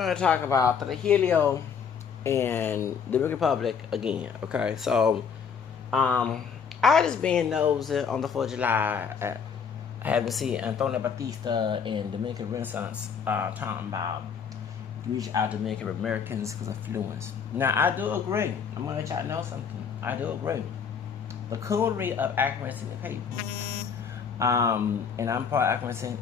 I'm going to talk about Trujillo and the Dominican Republic again. Okay, so um, I just being nosy on the 4th of July. I haven't seen Antonio Batista and Dominican Renaissance talking about reach out to Dominican Americans because of fluence. Now, I do agree. I'm going to let y'all know something. I do agree. The coonery of African people, and I'm part African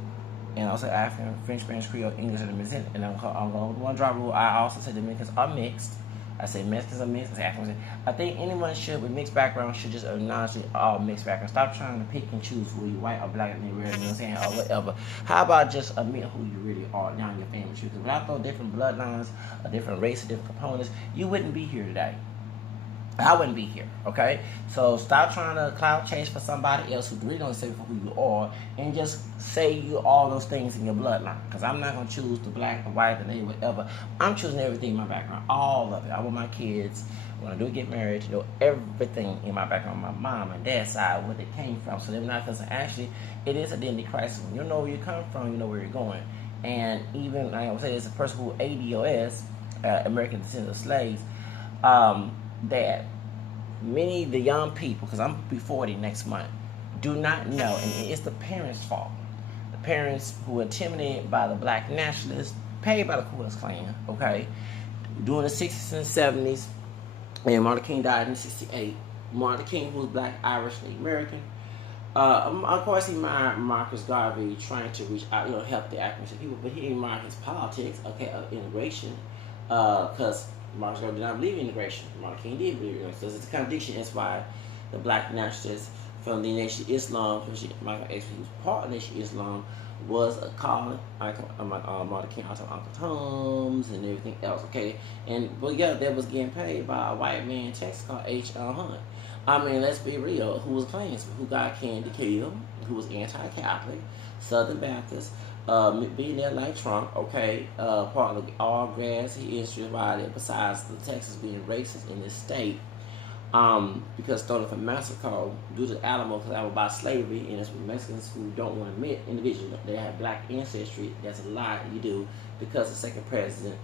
and also African, French, Spanish, Creole, English, and Dominican. And I'm going with one drop rule. I also say Dominicans are mixed. I say Mexicans are mixed. I say Africans. I think anyone should with mixed background should just acknowledge all mixed backgrounds. Stop trying to pick and choose who you white or black and red, you know what I'm saying, or whatever. How about just admit who you really are now in your family tree? Because without those different bloodlines, a different race, different components, you wouldn't be here today. I wouldn't be here, okay? So stop trying to cloud chase for somebody else who really don't say for who you are, and just say you all those things in your bloodline. Because I'm not gonna choose the black, the white, the native, whatever. I'm choosing everything in my background, all of it. I want my kids, when I do get married, to know everything in my background, my mom and dad's side, where they came from. So they're not, because actually, it is a identity crisis. When you know where you come from, you know where you're going. And even I would say, there's a person who ADOS, American Descendants of Slaves. That many of the young people, because I'm going to be 40 next month, do not know, and it's the parents' fault. The parents who were intimidated by the black nationalists, paid by the Ku Klux Klan, okay, during the 60s and 70s, and Martin King died in 68. Martin King, who was black, Irish, and American. Of course, he admired Marcus Garvey trying to reach out, help the African people, but he admired his politics, okay, of integration, because Marcus Garvey did not believe in integration. Martin King did believe in integration. So it's a contradiction. That's why the black nationalists from the Nation of Islam, especially Michael X, who was part of the Nation of Islam, was calling Martin King out to Uncle Tom's and everything else, okay? But yeah, that was getting paid by a white man in Texas called H.L. Hunt. I mean, let's be real. Who was Klansman? Who got candy killed? Who was anti-Catholic? Southern Baptist? Being there like Trump, okay? Part of all grass history about it, besides the Texas being racist in this state. Because stolen from Mexico due to Alamo, because I was about slavery, and it's with Mexicans who don't want to admit individuals they have black ancestry. That's a lie, you do, because the second president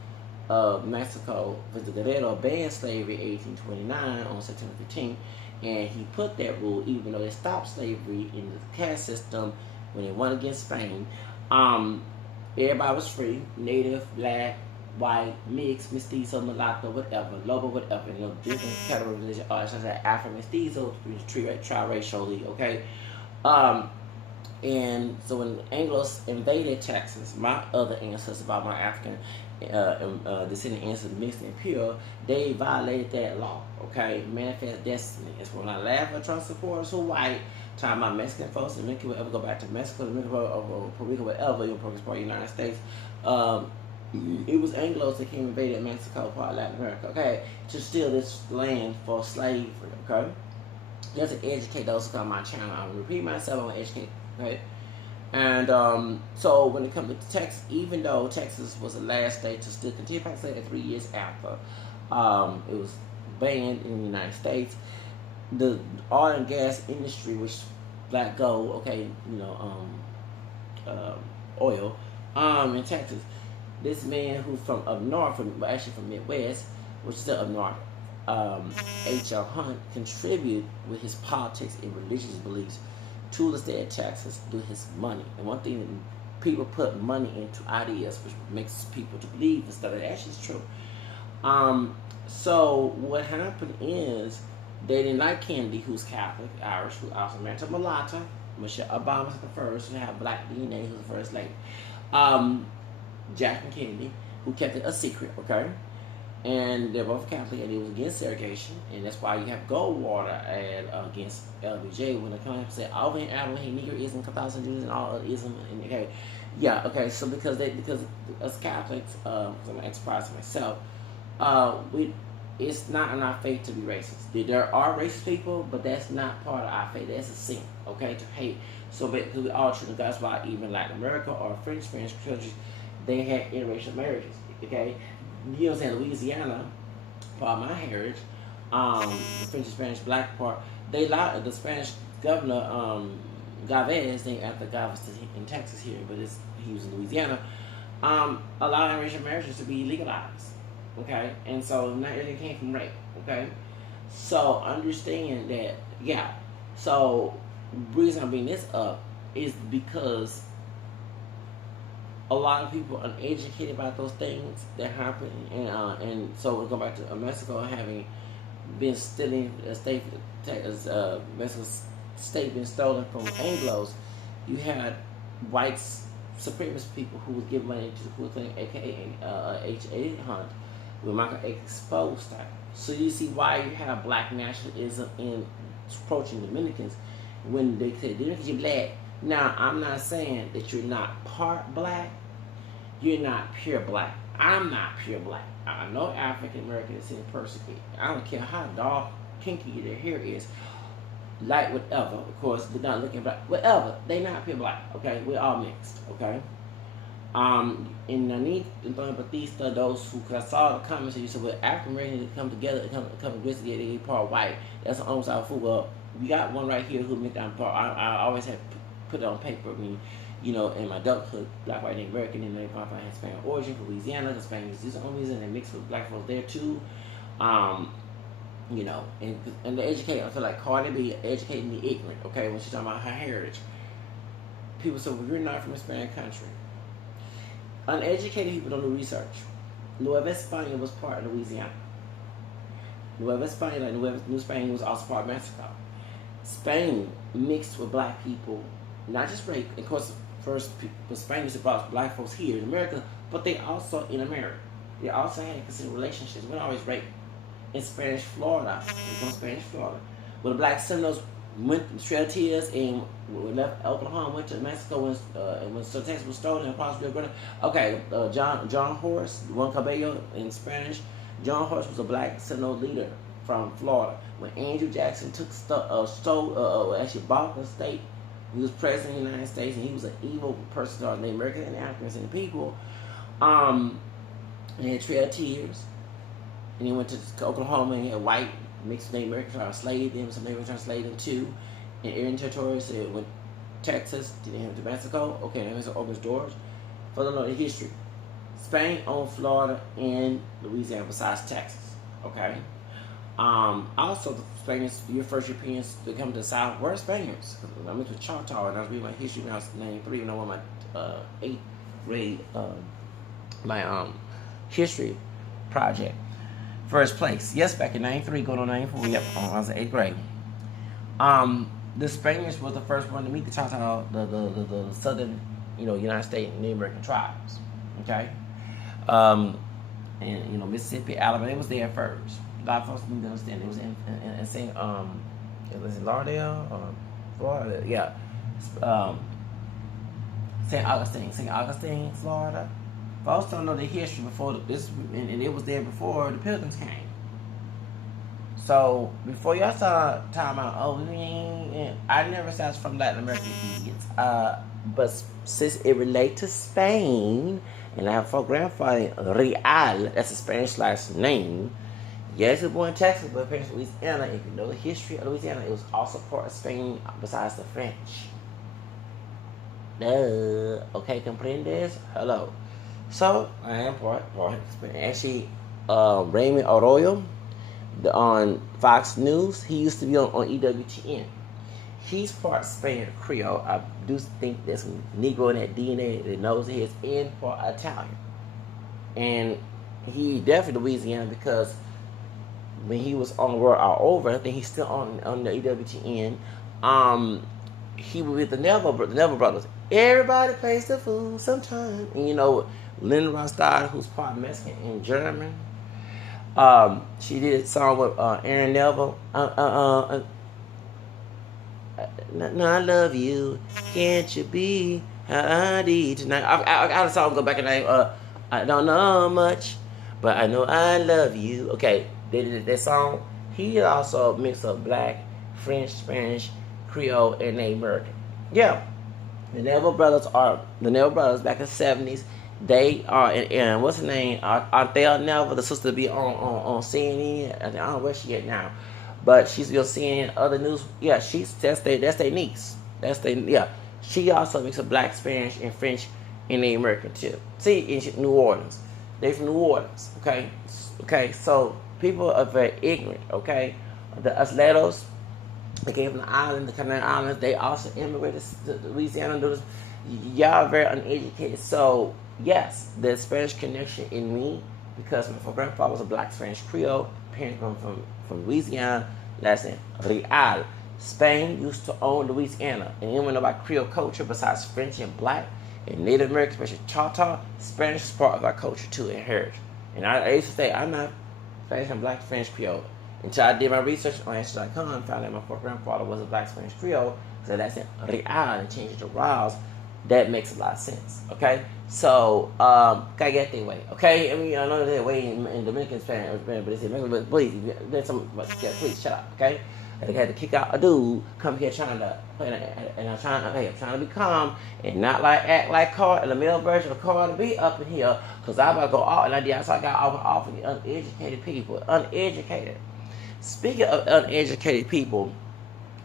of Mexico, Victor Guerrero, banned slavery in 1829 on September 15th, and he put that rule, even though they stopped slavery in the caste system when they won against Spain. Everybody was free, native, black, white, mixed, mestizo, mulatto, whatever, lobo, whatever, different categories of religion, such as Afro-mestizo, triracially, okay? And so when the Anglos invaded Texas, my other ancestors, about my African descendant ancestors, mixed and pure, they violated that law, okay? Manifest destiny. It's when I laugh at Trump supporters who white, talking about Mexican folks, and Dominican will ever go back to Mexico, Dominican or Puerto Rico, whatever, in Progress Part of the United States. It was Anglos that came and invaded Mexico, part of Latin America, okay, to steal this land for slavery, okay? Just to educate those who come on my channel. I'm going to repeat myself, I'm going to educate, okay? And so when it comes to Texas, even though Texas was the last state to still continue to practice it 3 years after it was banned in the United States, the oil and gas industry, which black gold, okay, oil, in Texas. This man who's from up north, actually from Midwest, which is still up north, H.L. Hunt, contribute with his politics and religious beliefs to the state of Texas through his money. And one thing, people put money into ideas, which makes people to believe this stuff that actually is true. So what happened is, they didn't like Kennedy, who's Catholic, Irish, who also married to mulatto. Michelle Obama's the first, who had black DNA, who's the first lady. Jacqueline Kennedy, who kept it a secret, okay? And they're both Catholic, and it was against segregation, and that's why you have Goldwater against LBJ when the Congress said, "Oh, and Negroism, Catholicism, and all ism." And okay, yeah, okay. So because us Catholics, because I'm an ex-Protestant myself, it's not in our faith to be racist. There are racist people, but that's not part of our faith. That's a sin, okay, to hate. So because we all children, that's why even Latin America or French countries, they had interracial marriages, okay? You know what I'm saying? Louisiana, part of my heritage, the French and Spanish black part, they allowed the Spanish governor, Galvez, named after Galvez in Texas here, but he was in Louisiana. allowing interracial marriages to be legalized. Okay, and so not everything came from rape. Okay, so understand that, yeah. So the reason I bring this up is because a lot of people are uneducated about those things that happen, and so we go back to Mexico having been stealing a state, Mexico's state been stolen from Anglos. You had white supremacist people who would give money to the Ku Klux, aka H.A. Hunt, with Michael exposed that. So you see why you have black nationalism in approaching Dominicans when they say Dominicans you're black. Now I'm not saying that you're not part black. You're not pure black. I'm not pure black. I know African Americans is persecuted. I don't care how dark, kinky their hair is, light, whatever. Of course, they're not looking black. Whatever. They not pure black. Okay, we're all mixed. Okay. And Nani and Batista, those who, cause I saw the comments and you said, well, African Americans come together, come investigate, they part white. That's an almost our food. Well, we got one right here who meant I'm part. I always have put it on paper. I mean, you know, in my adulthood, black, white, Native American, and they come from Hispanic origin from Louisiana. The Spanish is the only reason they mixed with black folks there too. You know, and the educated, I feel like Cardi B educating the ignorant. Okay, when she's talking about her heritage, people say, well, you're not from a Hispanic country. Uneducated people don't do research. Nueva España was part of Louisiana. Nueva España, like New Spain, was also part of Mexico. Spain mixed with black people, not just rape. Of course, first Spain used to brought black folks here in America, but they also in America. They also had considered relationships. We don't always rape. In Spanish Florida, from Spanish Florida, where the black Seminoles went Trail Tears and left Oklahoma, went to Mexico when Texas was stolen and across Rio Grande. Okay, John Horace, Juan Cabello in Spanish. John Horace was a black Seminole leader from Florida. When Andrew Jackson actually bought the state, he was president of the United States, and he was an evil person to the Americans and the Africans and the people. And he had Trail Tears. And he went to Oklahoma and he had white mixed Native Americans trying to slave them, some Native Americans trying to slave them too. In Indian territories, they went Texas, then went to Mexico. Okay, that means opens doors. Further know the history. Spain owned Florida and Louisiana besides Texas. Okay. Also, the Spaniards, your first Europeans that come to the South were Spaniards. I went to Choctaw and I was reading my history when I was 93, and I won my 8th grade my history project. First place. Yes, back in 93, going on 94. Yep, I was in 8th grade. The Spaniards were the first one to meet the Choctaw, the southern, United States Native American tribes. Okay? And, Mississippi, Alabama, it was there first. A lot of folks didn't understand. It was in St. It was in Lauderdale, Florida. Yeah. St. Augustine, Florida. Folks don't know the history before this, and it was there before the Pilgrims came. So before y'all start talking about, I never said I was from Latin American idiots. But since it relates to Spain, and I have for grandfather Real, that's a Spanish last name. Yes, he was born in Texas, but parents from Louisiana. If you know the history of Louisiana, it was also part of Spain besides the French. Okay, comprendes? Hello. So, I am part actually, Raymond Arroyo on Fox News, he used to be on EWTN. He's part Spanish Creole. I do think there's some Negro in that DNA that knows he is, and part Italian. And he definitely Louisiana because when he was on World All Over, I think he's still on the EWTN. He was with the Neville brothers. Everybody plays the fool sometime. And Linda Ronstadt, who's part Mexican and German, she did a song with Aaron Neville. No, I love you. Can't you be how I need tonight? I got a song go back and I don't know much, but I know I love you. Okay, they did that song. He also mixed up black, French, Spanish, Creole, and Native American. Yeah. The Neville brothers back in the 70s. They are, and what's her name? Anthea Neville, the sister, be on CNN. I don't know where she at now, but she's still seeing other news. Yeah, that's their niece. Yeah. She also makes a black, Spanish, and French in the American tip. See, in New Orleans. They from New Orleans, okay? Okay, so people are very ignorant, okay? The Aztecos, they came from the island, the Canary Islands, they also immigrated to Louisiana. Y'all are very uneducated. So, yes, the Spanish connection in me, because my grandfather was a black Spanish Creole, parents come from Louisiana, last name Real. Spain used to own Louisiana, and even about Creole culture, besides French and black and Native American, especially Choctaw, Spanish is part of our culture too, and heritage. And I used to say, I'm not Spanish, I'm black Spanish Creole. Until I did my research on Answer.com and found out my grandfather was a black Spanish Creole, so that's in Real and changed it to Riles. That makes a lot of sense, okay? So, gotta get that way, okay? I mean, I know that way in Dominican Spanish, but they say, but please, there's some, please shut up, okay? They had to kick out a dude, come here trying to, and I'm trying to be calm and not act like Carl, the male version of Carl to be up in here, because I'm about to go out, and I did, so I got off of the uneducated people, uneducated. Speaking of uneducated people,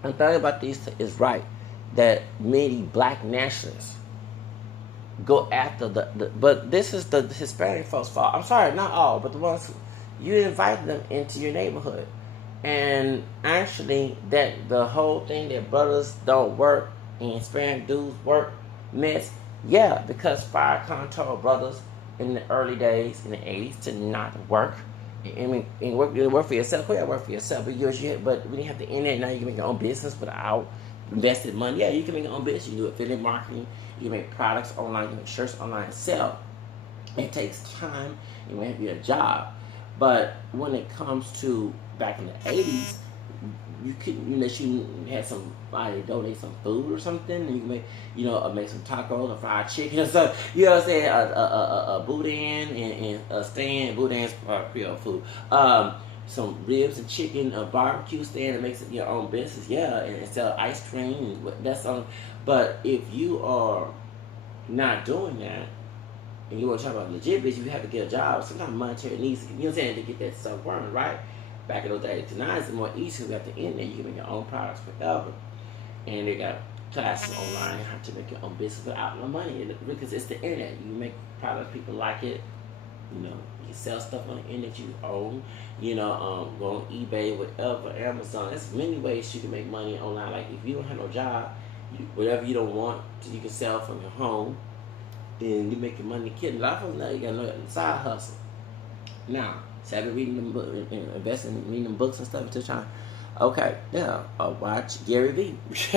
I'm thinking about these is right, that many black nationalists go after but this is the Hispanic folks' fault. I'm sorry, not all, but the ones who, you invite them into your neighborhood. And actually, that the whole thing that brothers don't work and Hispanic dudes work mess, yeah, because Farrakhan told brothers in the early days, in the 80s, to not work. I mean, work for yourself. Yeah, work for yourself. But when you have the internet, now you can make your own business without invested money. Yeah, you can make your own business. You can do affiliate marketing. You can make products online. You can make shirts online and sell. It takes time. It may be a job. But when it comes to back in the 80s, you could, unless you had somebody donate some food or something, and you can make, make some tacos or fried chicken or something. You know what I'm saying? A boudin and a stand. Boudin's Creole food. Some ribs and chicken, a barbecue stand that makes it your own business. Yeah, and sell ice cream. That's on. But if you are not doing that, and you want to talk about legit business, you have to get a job. Sometimes monetary needs, you know what I'm saying, to get that stuff running, right? Back in those days. Tonight it's more easy because we have the internet. You can make your own products forever. And they got classes online how to make your own business without no money. Because it's the internet. You make products, people like it. You sell stuff on the internet you own. Go on eBay, whatever, Amazon. There's many ways you can make money online. Like if you don't have no job, whatever you don't want, you can sell from your home. Then you make your money kidding. A lot of folks now you got no side hustle. Now, so I've been reading them books, investing, reading them books and stuff until trying. Okay, yeah, watch Gary Vee, which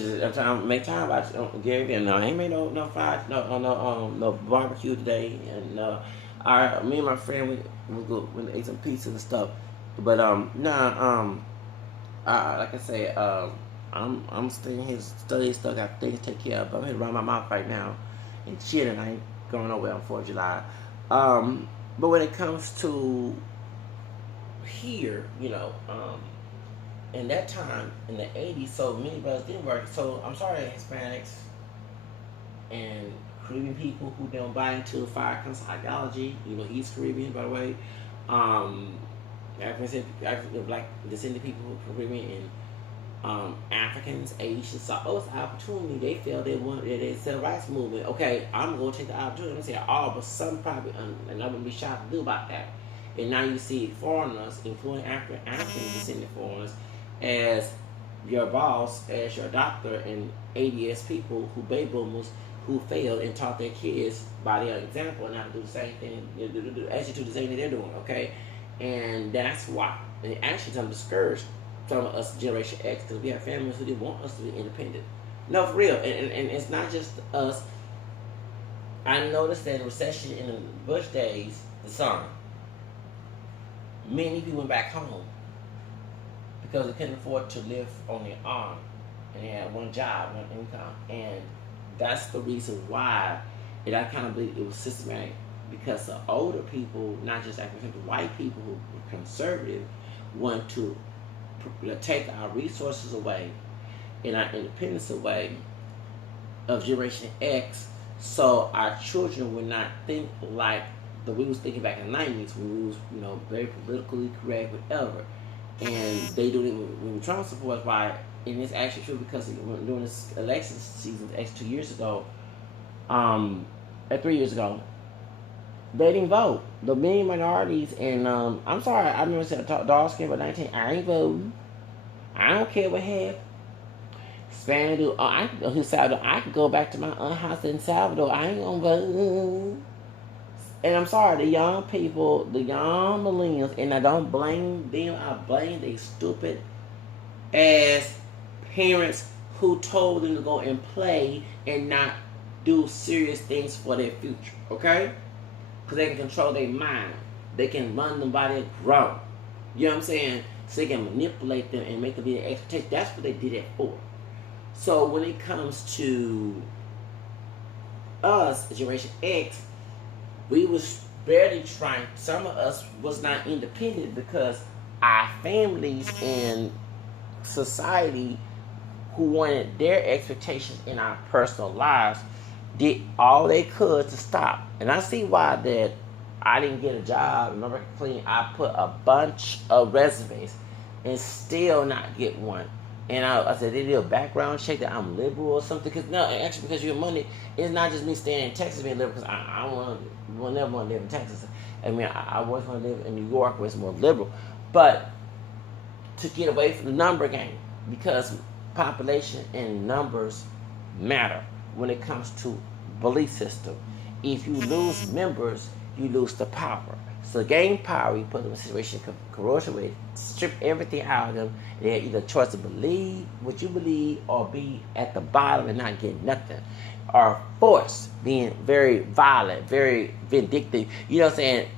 is I'm trying to make time watch Gary Vee. No, I ain't made no fried no barbecue today, and me and my friend we ate some pizza and stuff, but like I say, I'm staying here studying stuff. Got things to take care of. But I'm here to run my mouth right now. And shit, and I ain't going nowhere on 4th of July. But when it comes to here, in that time, in the 80s, so many brothers didn't work. So I'm sorry, Hispanics and Caribbean people who don't buy into Farrakhan's ideology, East Caribbean, by the way, African black descendant people from Caribbean and Africans, Asians saw this opportunity. They felt they wanted the civil rights movement. Okay, I'm going to take the opportunity. I'm saying all, but some probably, and I'm going to be shocked to do about that. And now you see foreigners, including African descendant foreigners, as your boss, as your doctor, and ADS people who baby boomers who failed and taught their kids by their example not to do the same thing, actually do the same thing they're doing. Okay, and that's why. And actually, I'm discouraged. Some of us Generation X, because we have families who didn't want us to be independent. No, for real. And it's not just us. I noticed that in the recession in the Bush days, the summer, many people went back home because they couldn't afford to live on their own. And they had one job, one income. And that's the reason why, and I kind of believe it was systematic, because the older people, not just African, the white people who were conservative, want to take our resources away and our independence away of Generation X, so our children would not think like we was thinking back in the 90s when we was, very politically correct, whatever. And they do it when Trump supports. Why? And it's actually true because during this election season, 2 years ago, At 3 years ago, they didn't vote. The main minorities, and I'm sorry, I remember saying dog skin for 19. I ain't voting. I don't care what happened. Spanish, I could go back to my aunt's house in Salvador. I ain't gonna vote. And I'm sorry, the young people, the young millennials, and I don't blame them. I blame they stupid ass parents who told them to go and play and not do serious things for their future. Okay? Because they can control their mind. They can run them by their grow. You know what I'm saying? So they can manipulate them and make them be their expectation. That's what they did it for. So when it comes to us, Generation X, we was barely trying. Some of us was not independent because our families and society who wanted their expectations in our personal lives did all they could to stop. And I see why that I didn't get a job. Remember, I put a bunch of resumes and still not get one. And I said, they did a background check that I'm liberal or something. Because no, actually, because you're money, it's not just me staying in Texas being liberal. Because I will never want to live in Texas. I mean, I always want to live in New York where it's more liberal. But to get away from the number game, because population and numbers matter when it comes to belief system. If you lose members, you lose the power. So gain power, you put them in a situation corrosion where strip everything out of them. They have either a choice to believe what you believe or be at the bottom and not get nothing. Or force, being very violent, very vindictive. You know what I'm saying?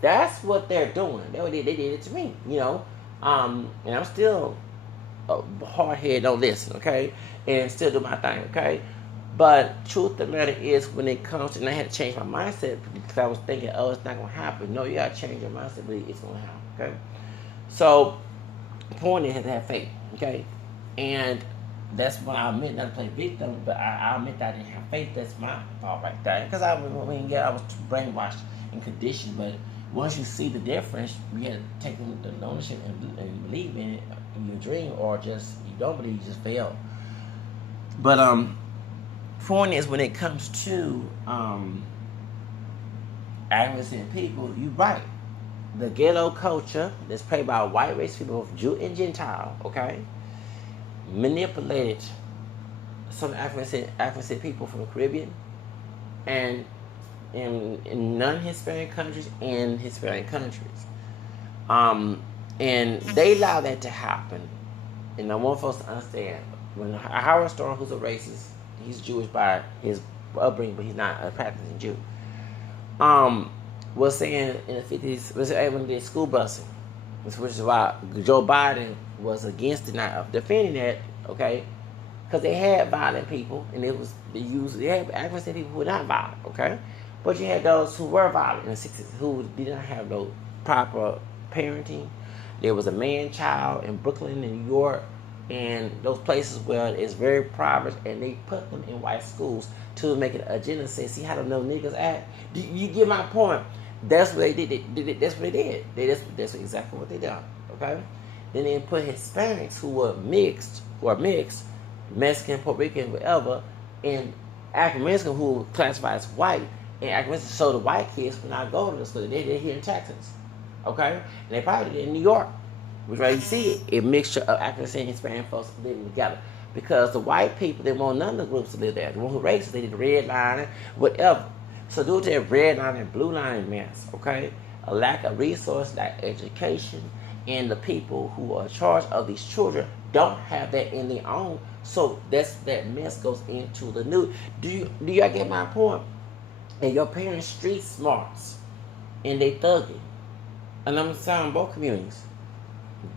That's what they're doing. They did it to me, you know. And I'm still hard head on this, okay? And still do my thing, okay? But truth of the matter is, when it comes to, and I had to change my mindset because I was thinking, oh, it's not going to happen. No, you got to change your mindset, but it's going to happen, okay? So, the point is to have faith, okay? And that's when I admit not to play victim, but I admit that I didn't have faith. That's my fault right there. Because I was brainwashed and conditioned, but once you see the difference, you have to take the ownership and believe in it, in your dream, or just, you don't believe, you just fail. But, point is, when it comes to accuracy in people, you're right. The ghetto culture that's played by white race people, both Jew and Gentile, okay, manipulated some African people from the Caribbean and in non-Hispanic countries and Hispanic countries. And they allow that to happen. And I want folks to understand, when Howard Stern, who's a racist, he's Jewish by his upbringing, but he's not a practicing Jew, was saying in the 50s, was when they did school busing, which is why Joe Biden was against it, not defending that, okay? Because they had violent people, and they had African people who were not violent, okay? But you had those who were violent in the 60s who did not have no proper parenting. There was a man-child in Brooklyn and New York, and those places where it's very private, and they put them in white schools to make it a agenda. Say, see how the little niggas act? You get my point? That's what they did. That's what they did. That's exactly what they done. Okay. Then they put Hispanics who are mixed, Mexican, Puerto Rican, whatever, and African Americans who were classified as white, and African Americans. So the white kids when I go to the school, they're here in Texas. Okay, and they probably did in New York. Which right, you see a mixture of African and Hispanic folks living together. Because the white people, they want none of the groups to live there. The one who racist, they did the red line, whatever. So due to that red line and blue line mess, okay, a lack of resource, lack of education, and the people who are in charge of these children don't have that in their own. So that mess goes into the new. Do y'all get my point? And your parents street smarts, and they thugging. And I'm saying both communities.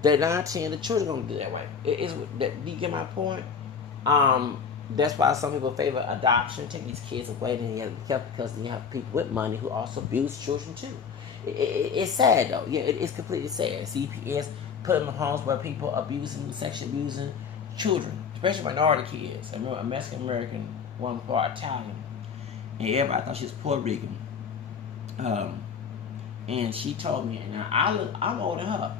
They're 19, the children gonna do that way. Do you get my point? That's why some people favor adoption, take these kids away, and you have to be careful because you have people with money who also abuse children too. It's sad though. Yeah, it's completely sad. CPS put them in homes where people sexually abusing children, especially minority kids. I remember a Mexican American, one part Italian, and everybody thought she was Puerto Rican. And she told me, and I'm older than her.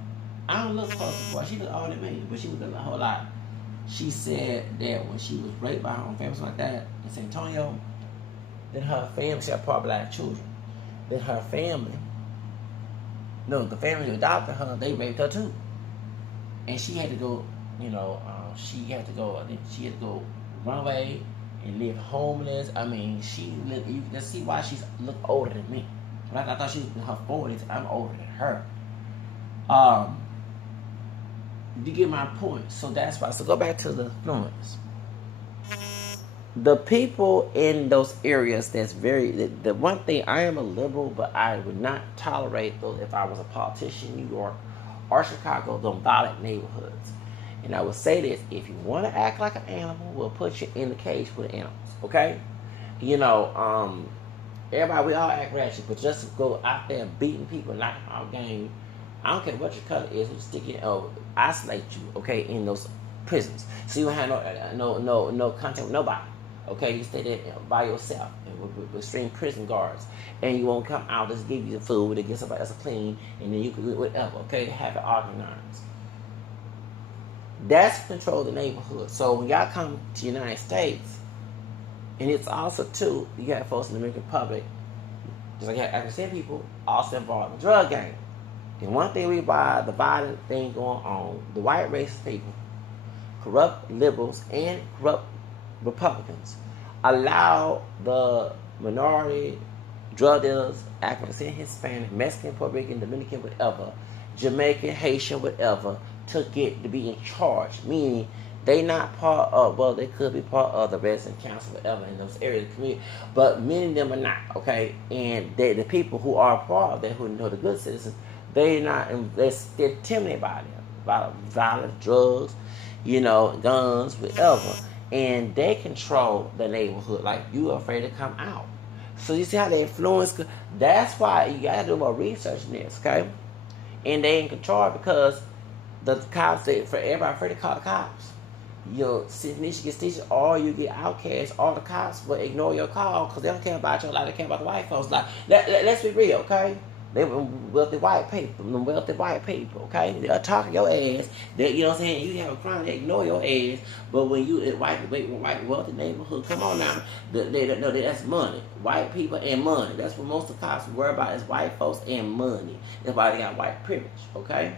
I don't look close to her. She looked older than me, but she was a whole lot. She said that when she was raped by her own family, something like that, in San Antonio, Then her family, she had part black children. Then her family, no, the family who adopted her, they raped her too. And she had to go, she had to go, I think she had to go run away and live homeless. I mean, she lived, you can see why she's look older than me. Like I thought she was in her 40s, I'm older than her. You get my point. So that's why. So go back to the influence. The people in those areas that's the one thing, I am a liberal, but I would not tolerate those if I was a politician in New York or Chicago, them violent neighborhoods. And I would say this: if you want to act like an animal, we'll put you in the cage with the animals. Okay? Everybody, we all act ratchet, but just to go out there beating people, knocking out game, I don't care what your color is, we stick it, isolate you, okay, in those prisons. So you don't have no contact with nobody. Okay, you stay there by yourself with extreme prison guards, and you won't come out, just give you the food, and get somebody else to clean, and then you can do whatever. Okay, have it organized. That's control the neighborhood. So when y'all come to the United States, and it's also too, you got folks in the Dominican Republic, just like you have African people, also involved in the drug game. And one thing we buy, the violent thing going on, the white racist people, corrupt liberals, and corrupt Republicans allow the minority drug dealers, African, Hispanic, Mexican, Puerto Rican, Dominican, whatever, Jamaican, Haitian, whatever, to be in charge. Meaning they not part of, well, they could be part of the resident council, whatever, in those areas of the community, but many of them are not, okay? And the people who are part of that, who know the good citizens, they're intimidated by them, by violence, drugs, guns, whatever. And they control the neighborhood. Like, you are afraid to come out. So you see how they influence. That's why you got to do more research in this, okay? And they in control because the cops, for everybody afraid to call the cops. You'll snitch, get stitches, or you get outcast. All the cops will ignore your call because they don't care about your life. They care about the white folks. Like, let's be real, okay? They were wealthy white people, okay? They'll talk your ass. You know what I'm saying? You have a crime, they ignore your ass. But when you in white wealthy neighborhood, come on now, that's money. White people and money. That's what most of the cops worry about, is white folks and money. That's why they got white privilege, okay?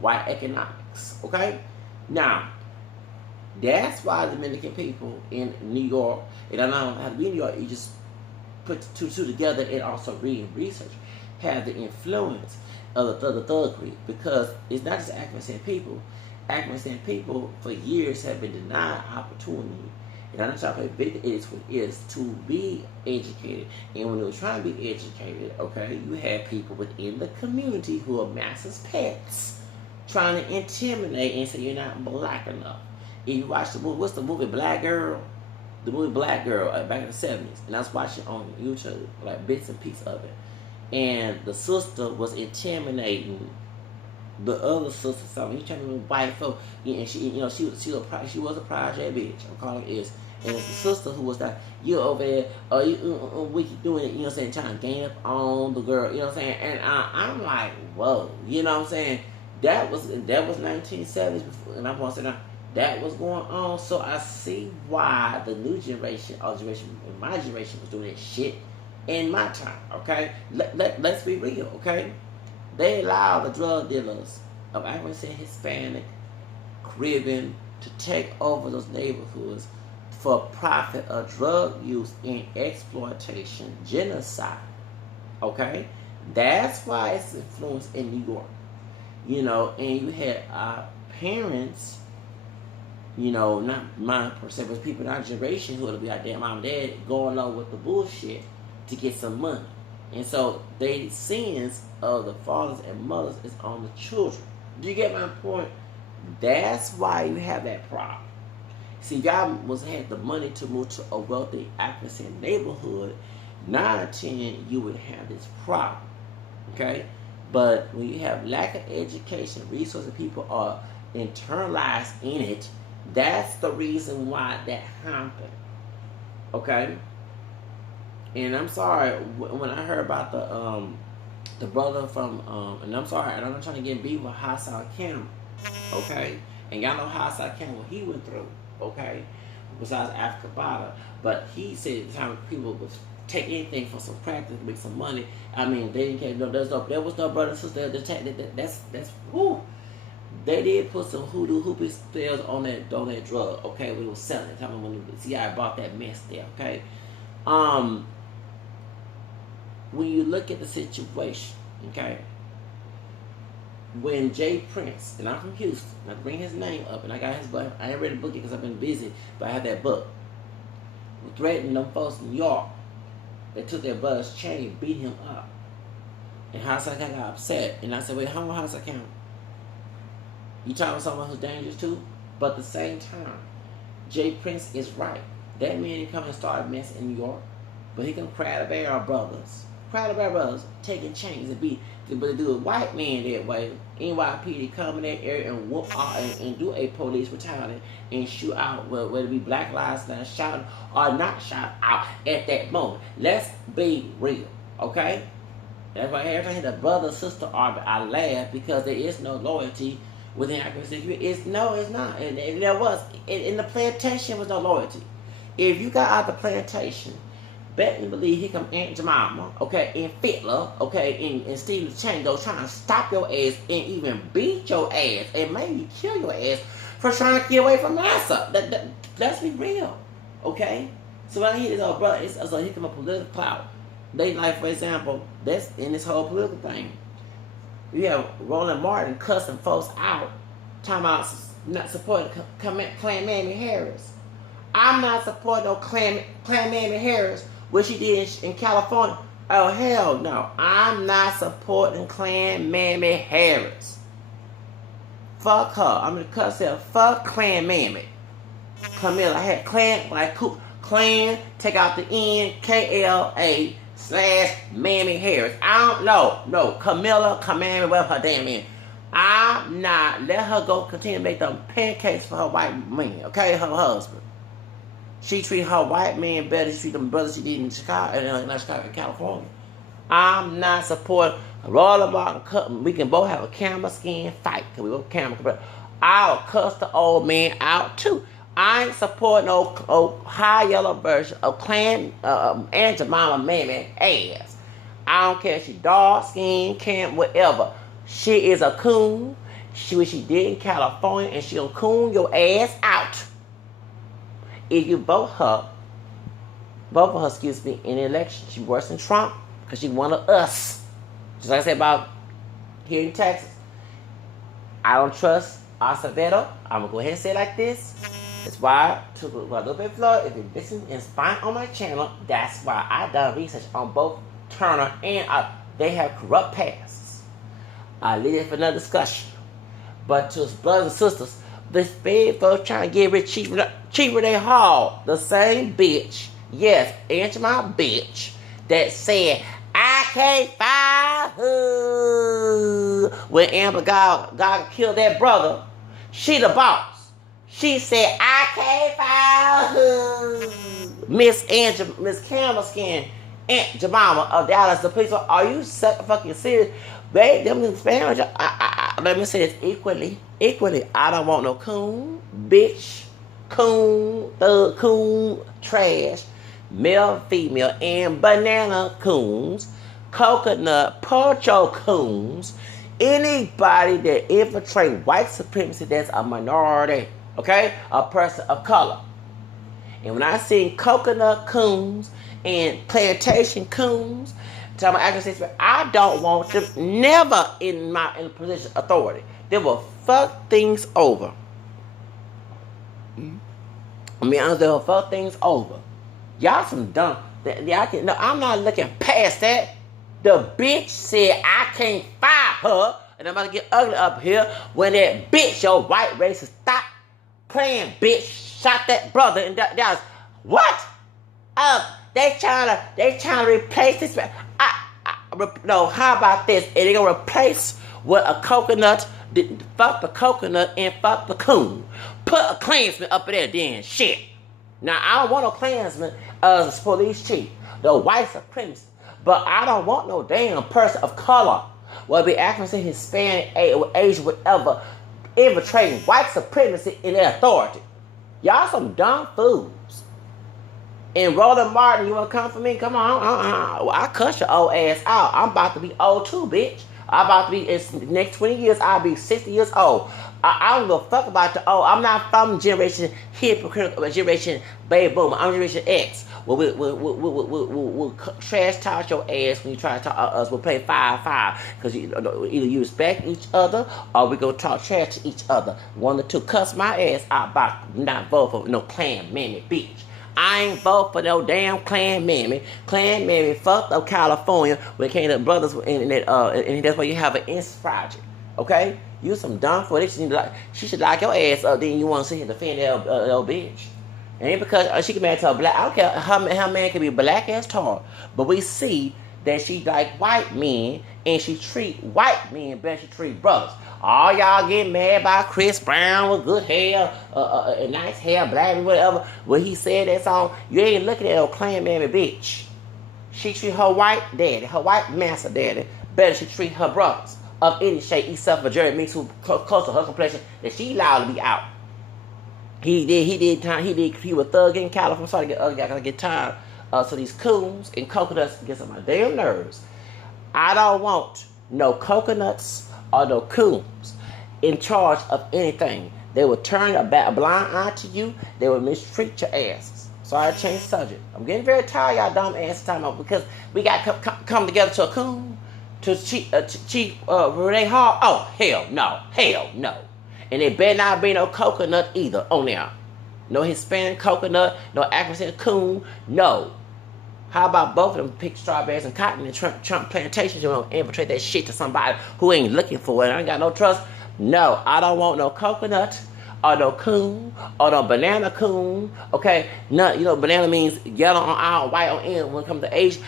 White economics, okay? Now, that's why the Dominican people in New York, and I don't know how to be in New York, you just put two together and also read and research, have the influence of the thuggery, because it's not just African people. African people for years have been denied opportunity, and I'm not talking about big it is to be educated. And when they were trying to be educated, okay, you have people within the community who are master's pets trying to intimidate and say you're not black enough. If you watch the movie, what's the movie Black Girl? The movie Black Girl back in the 70s, and I was watching on YouTube, like bits and pieces of it. And the sister was intimidating the other sister. So he trying to be white folk, and she was a project bitch. I'm calling it is. And it's the sister who was like, you over there, we keep doing it, trying to gang up on the girl, And I'm like, whoa, what I'm saying? That was 1970s before, and I'm gonna say that was going on. So I see why the new generation, my generation was doing that shit in my time, okay? Let's be real, okay? They allow the drug dealers of African, Hispanic, Caribbean to take over those neighborhoods for profit of drug use and exploitation, genocide, okay? That's why it's influenced in New York, and you had our parents, not mine per se, but people in our generation who would be our dad, mom, dad, going along with the bullshit to get some money. And so the sins of the fathers and mothers is on the children. Do you get my point? That's why you have that problem. See, y'all had the money to move to a wealthy African neighborhood, 9 or 10, you would have this problem. Okay? But when you have lack of education, resources, people are internalized in it, that's the reason why that happened. Okay? And I'm sorry, when I heard about the brother from, and I'm sorry, and I'm not trying to get beat with Hassan Campbell, okay? And y'all know Hassan Campbell, what he went through, okay? Besides Africa Bada. But he said at the time people was take anything for some practice, make some money. I mean, they didn't care. No, there was no brother and sister. That's whoo. They did put some hoopy spells on that drug. Okay, when it was selling. Tell me when the CIA bought that mess there. Okay, when you look at the situation, okay. When Jay Prince, and I'm from Houston, and I bring his name up, and I got his book. I ain't read the book yet because I've been busy, but I have that book. We threatened them folks in New York. They took their brother's chain, beat him up. And Homicide County got upset. And I said, wait, how long Homicide County? You talking about someone who's dangerous too? But at the same time, Jay Prince is right. That man didn't come and start mess in New York. But he can cry to bear our brothers. Cry to bear brothers, taking chains and beat. But to do a white man that way, NYPD come in that area and whoop out and do a police brutality and shoot out, whether it be Black Lives Matter, shout or not shout out at that moment. Let's be real, okay? That's why every time the brother sister argument, I laugh because there is no loyalty within our constituency. It's not, and there was in the plantation was no loyalty. If you got out the plantation, bet and believe here come Aunt Jemima, okay, and Fiddler, okay, and Steve Chango trying to stop your ass and even beat your ass and maybe kill your ass for trying to get away from Massa. Let's be real, okay? So when I hear this old brother, it's also he come a political clout. They like, for example, that's in this whole political thing. You have Roland Martin cussing folks out, talking about not supporting Clan Mamie Harris. I'm not supporting no Clan Mamie Harris. What she did in California. Oh, hell no. I'm not supporting Clan Mamie Harris. Fuck her. I'm going to cuss her. Fuck Clan Mamie. Camilla had Clan, like Clan, take out the N, KLA / Mamie Harris. I don't know. No, Camilla, Mamie, whatever her damn name. I'm not. Let her go continue to make them pancakes for her white man. Okay, her husband. She treat her white man better. She treat them brothers she did in Chicago, not Chicago, in California. I'm not supporting Roland Martin. We can both have a camera skin fight. Cause we both camera. I'll cuss the old man out too. I ain't supporting no high yellow version of Clan Aunt Jemima Mammy ass. I don't care if she dark skin, whatever. She is a coon. What she did in California, and she'll coon your ass out. If you vote her, excuse me, in the election, she worse than Trump because she one of us. Just like I said about here in Texas. I don't trust Acevedo. I'm going to go ahead and say it like this. That's why I took a little bit of Florida. If you listen and spy on my channel, that's why I done research on both Turner and they have corrupt pasts. I leave it for another discussion. But to his brothers and sisters, this big folks trying to get rich cheaper they haul. The same bitch, yes, answer my bitch, that said, I can't fire her. When Amber God killed that brother, she the boss. She said, I can't fire her. Miss Camel Skin, Aunt Jemima of Dallas, the police. Are you fucking serious? Babe, them Spanish. Let me say this equally. I don't want no coon, bitch, coon, thug, coon, trash, male, female, and banana coons, coconut, poncho coons, anybody that infiltrate white supremacy that's a minority, okay? A person of color. And when I see coconut coons and plantation coons, tell my actors, I don't want them never in a position of authority. They will fuck things over. I mean, honestly, they will fuck things over. Y'all some dumb. No, I'm not looking past that. The bitch said I can't fire her, and I'm about to get ugly up here when that bitch, your white racist, stop playing bitch, shot that brother in Dallas. What? They trying to replace this. No, how about this? And they gonna replace with a coconut. Fuck the coconut and fuck the coon. Put a Klansman up in there then. Shit. Now, I don't want no Klansman as a police chief. The white supremacy. But I don't want no damn person of color. Whether it be African, Hispanic, Asian, whatever. Infiltrating white supremacy in their authority. Y'all some dumb fools. And Roland Martin, you want to come for me? Come on. Well, I cut your old ass out. I'm about to be old too, bitch. I'm about to be, in the next 20 years, I'll be 60 years old. I don't give a fuck about the old. I'm not from generation hypocritical, generation baby boomer. I'm generation X. We'll trash talk your ass when you try to talk us. We'll play 5-5. Because either you respect each other or we go talk trash to each other. One or two cuss my ass out about not vote for no Klan mammy, bitch. I ain't vote for no damn Klan mammy. Klan mammy fucked up California when it came to brothers and that's why you have an instant project. Okay? You some dumb for it. She should lock your ass up, then you want to sit here and defend that bitch. Ain't because she can marry to a black. I don't care. Her man can be black as tar. But we see that she like white men and she treat white men better than she treat brothers. All y'all get mad by Chris Brown with good hair, nice hair, black, whatever. When he said that song, you ain't looking at no Klan mammy bitch. She treat her white daddy, her white master daddy, better than she treat her brothers of any shape, except for Jerry Meeks, who close to her complexion, that she allowed to be out. He was thugging in California. I'm sorry to get other guys, I get tired. So these coons and coconuts get on my damn nerves. I don't want no coconuts or no coons in charge of anything. They will turn a blind eye to you. They will mistreat your asses. So I changed the subject. I'm getting very tired, y'all dumb asses time out, because we got to come together to a coon, to Chief Renee Hall. Oh, hell no. And it better not be no coconut either on there. No Hispanic coconut, no African coon, no. How about both of them pick strawberries and cotton and Trump plantations? You want to infiltrate that shit to somebody who ain't looking for it. I ain't got no trust. No, I don't want no coconut or no coon or no banana coon. Okay, no, banana means yellow on out, white on in. When it comes to age,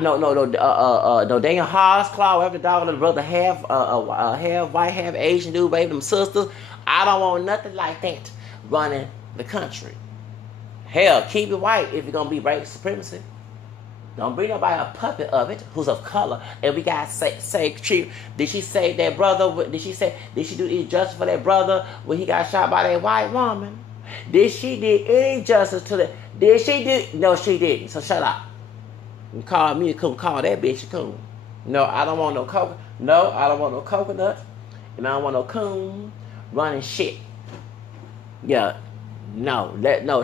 no Daniel Haas Claw, whatever the dog and the brother half white, half Asian dude, baby, them sisters. I don't want nothing like that running the country. Hell, keep it white if you're gonna be white supremacy. Don't bring nobody a puppet of it who's of color. And we gotta say, did she save that brother? Did she do any justice for that brother when he got shot by that white woman? Did she do any justice to that? Did she do? No, she didn't. So shut up. You call me a coon, call that bitch a coon. No, I don't want no coconut. No, I don't want no coconut. And I don't want no coon running shit. Yeah. No,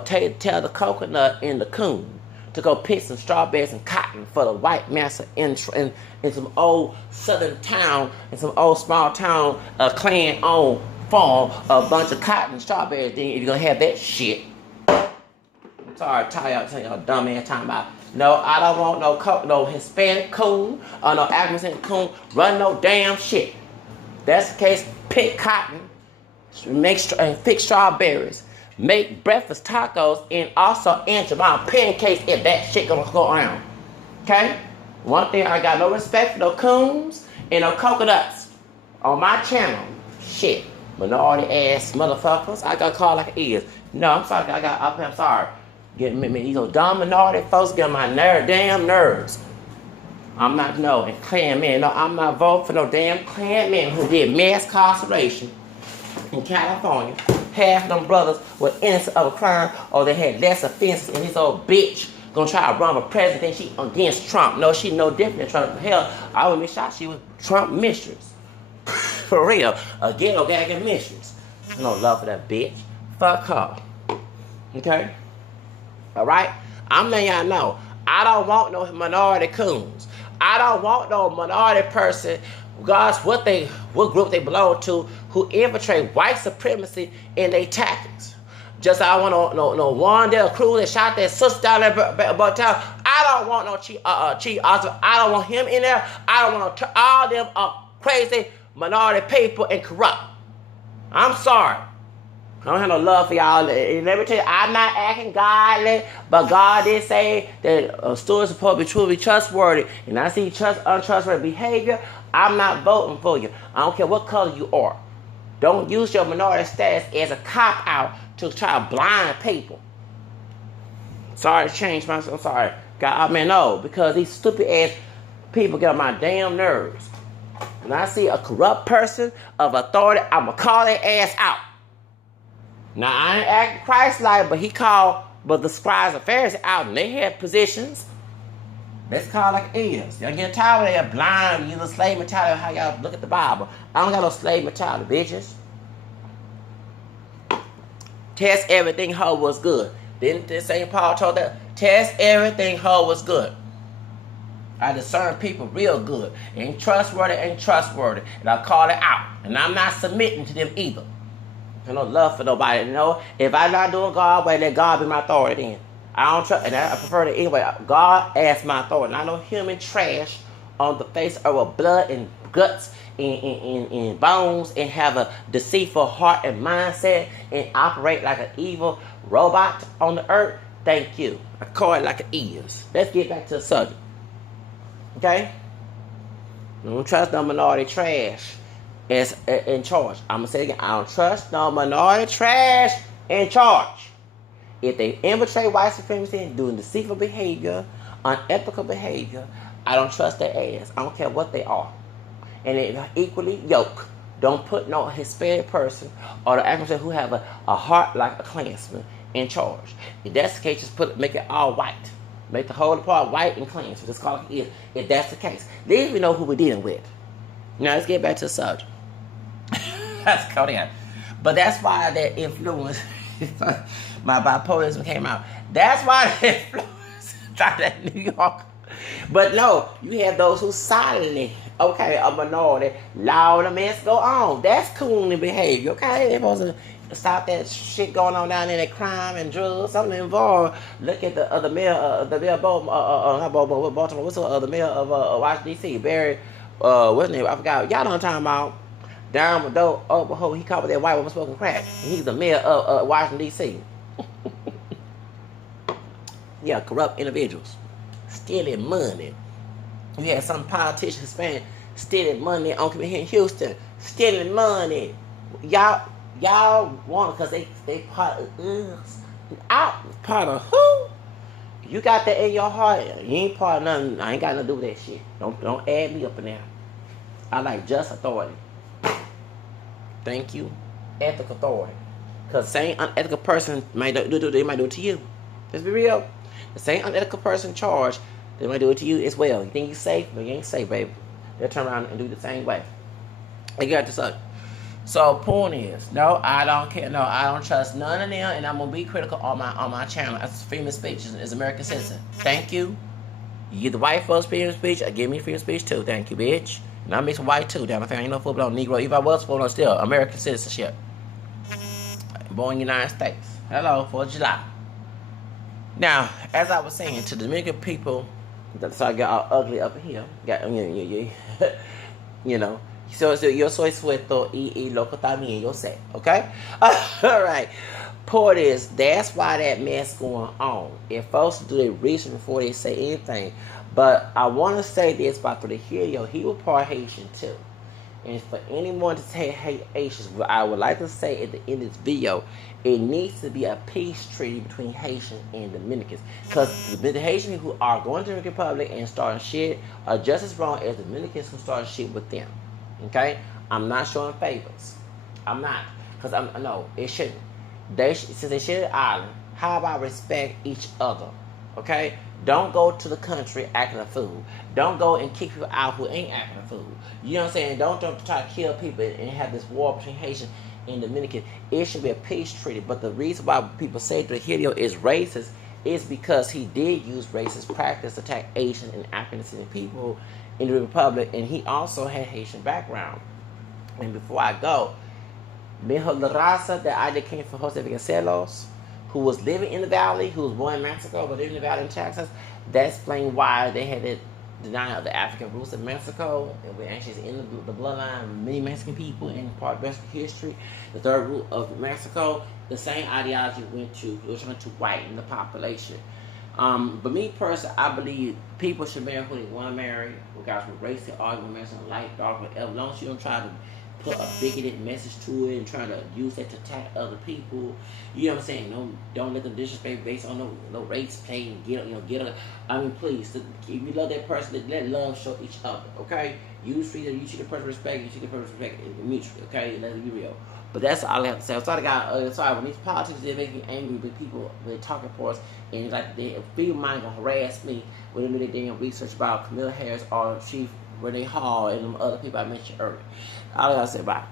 tell the coconut and the coon to go pick some strawberries and cotton for the white master in some old southern town, in some old small town, Klan-owned farm, a bunch of cotton and strawberries. Then you're gonna have that shit. I'm sorry, tell y'all dumb ass talking about. No, I don't want no Hispanic coon or no African coon run no damn shit. That's the case. Pick cotton, pick strawberries. Make breakfast tacos and also enchilada pancakes if that shit gonna go around. Okay? One thing, I got no respect for no coons and no coconuts on my channel. Shit. Minority ass motherfuckers. I got called like it is. No, I'm sorry. I'm sorry. Getting me, these dumb minority folks get on my damn nerves. I'm not and Klan men. No, I'm not voting for no damn Klan men who did mass incarceration in California. Half of them brothers were innocent of a crime or they had less offenses, and this old bitch gonna try to run for president. She against Trump. No, she no different than Trump. Hell, I wouldn't be shocked she was Trump mistress. For real. A ghetto gagging mistress. No love for that bitch. Fuck her. Okay? Alright? I'm letting y'all know. I don't want no minority coons. I don't want no minority person, regardless what group they belong to, who infiltrate white supremacy in their tactics. Just I want no Juan Del Cruz that shot that sister down there about town. I don't want no Chief Oswald. I don't want him in there. I don't want all them crazy minority people and corrupt. I'm sorry. I don't have no love for y'all. And let me tell you, I'm not acting godly, but God did say that stewards are supposed to be truly trustworthy. And I see untrustworthy behavior, I'm not voting for you. I don't care what color you are. Don't use your minority status as a cop-out to try to blind people. Sorry to change my... I'm sorry. God, no. Because these stupid-ass people get on my damn nerves. When I see a corrupt person of authority, I'm going to call their ass out. Now, I ain't acting Christ-like, but he called But the scribes and Pharisees out and they had positions. That's called like it is. Y'all get tired of that blind, you know, slave mentality, how y'all look at the Bible. I don't got no slave mentality, bitches. Test everything, how was good. Didn't St. Paul told that? Test everything, how was good. I discern people real good. Ain't trustworthy, and I call it out. And I'm not submitting to them either. I no love for nobody. You know, if I'm not doing God way, let God be my authority then. I don't trust, and I prefer it anyway. God as my authority. Not no human trash on the face of blood and guts and bones and have a deceitful heart and mindset and operate like an evil robot on the earth. Thank you. I call it like it is. Let's get back to the subject. Okay? Don't trust no minority trash as in charge. I'm going to say it again. I don't trust no minority trash in charge. If they infiltrate white supremacy, doing deceitful behavior, unethical behavior, I don't trust their ass. I don't care what they are. And they're equally yoked. Don't put no Hispanic person or the African who have a heart like a Klansman in charge. If that's the case, just make it all white. Make the whole part white and clean. So just call it is. If that's the case, then we know who we're dealing with. Now let's get back to the subject. Let's go there. But that's why that influence, my bipolarism came out. That's why that influence started at New York. But no, you have those who silently, okay, a minority, allow the mess go on. That's cool in behavior, okay? They're supposed to stop that shit going on down there, that crime and drugs, something involved. Look at the mayor of Baltimore, what's the mayor of Washington, D.C., Barry, what's his name? I forgot. Y'all know what I'm talking about. Down with he caught with that white woman smoking crack. And he's the mayor of Washington, D.C. Yeah, corrupt individuals. Stealing money. You had some politician Hispanic stealing money on here in Houston. Stealing money. Y'all want it because they part of us. Out part of who? You got that in your heart. You ain't part of nothing. I ain't got nothing to do with that shit. Don't add me up in there. I like just authority. Thank you. Ethical authority. Because the same unethical person might do it to you. Let's be real. The same unethical person in charge, they might do it to you as well. You think you're safe? No, you ain't safe, baby. They'll turn around and do the same way. You got this up. So point is, no, I don't care. No, I don't trust none of them, and I'm gonna be critical on my channel. As freedom of speech as American citizen. Thank you. You give the white folks freedom of speech, I give me freedom of speech too. Thank you, bitch. And I'm mixed white too. Damn, I ain't no football on Negro. If I was football, still American citizenship. Born in the United States. Hello, 4th of July. Now, as I was saying, to the Dominican people, so I got all ugly up here. You know. So yo soy suelto y loco también, yo sé. Okay? Alright. Point is, that's why that mess going on. If folks do their research before they say anything. But I want to say this about the Helio. He was part Haitian too. And for anyone to say hate Haitians, what I would like to say at the end of this video, it needs to be a peace treaty between Haitians and Dominicans. Because the Haitians who are going to the Republic and starting shit are just as wrong as the Dominicans who started shit with them. Okay? I'm not showing favors. I'm not. Because no, it shouldn't. Since they share the island, how about respect each other? Okay? Don't go to the country acting a fool. Don't go and kick people out who ain't acting a fool. You know what I'm saying? Don't try to kill people and have this war between Haitian and Dominican. It should be a peace treaty. But the reason why people say Trujillo is racist is because he did use racist practice to attack Asian and African descendant people in the Republic, and he also had Haitian background. And before I go, Mijo La Raza, that I came from Jose Vasconcelos, who was living in the valley, who was born in Mexico, but living in the valley in Texas, that explained why they had to deny of the African roots of Mexico, and we're actually in the bloodline of many Mexican people in part of Western history. The third root of Mexico, the same ideology went to whiten the population. But me personally, I believe people should marry who they want to marry, regardless of race, they argue, life, dark, whatever. As long as you don't try to put a bigoted message to it and try to use that to attack other people. You know what I'm saying? Don't let them disrespect based on no race, play, and get. I mean, please, if you love that person, let love show each other. Okay? You treat the person respect, you treat the person respect mutually, okay? Let's be real. But that's all I have to say. I'm sorry, sorry, when these politics, they make me angry with people, with talking points, and like, they feel mind gonna harass me with them damn research about Camilla Harris or Chief Renee Hall and them other people I mentioned earlier. All I gotta say, bye.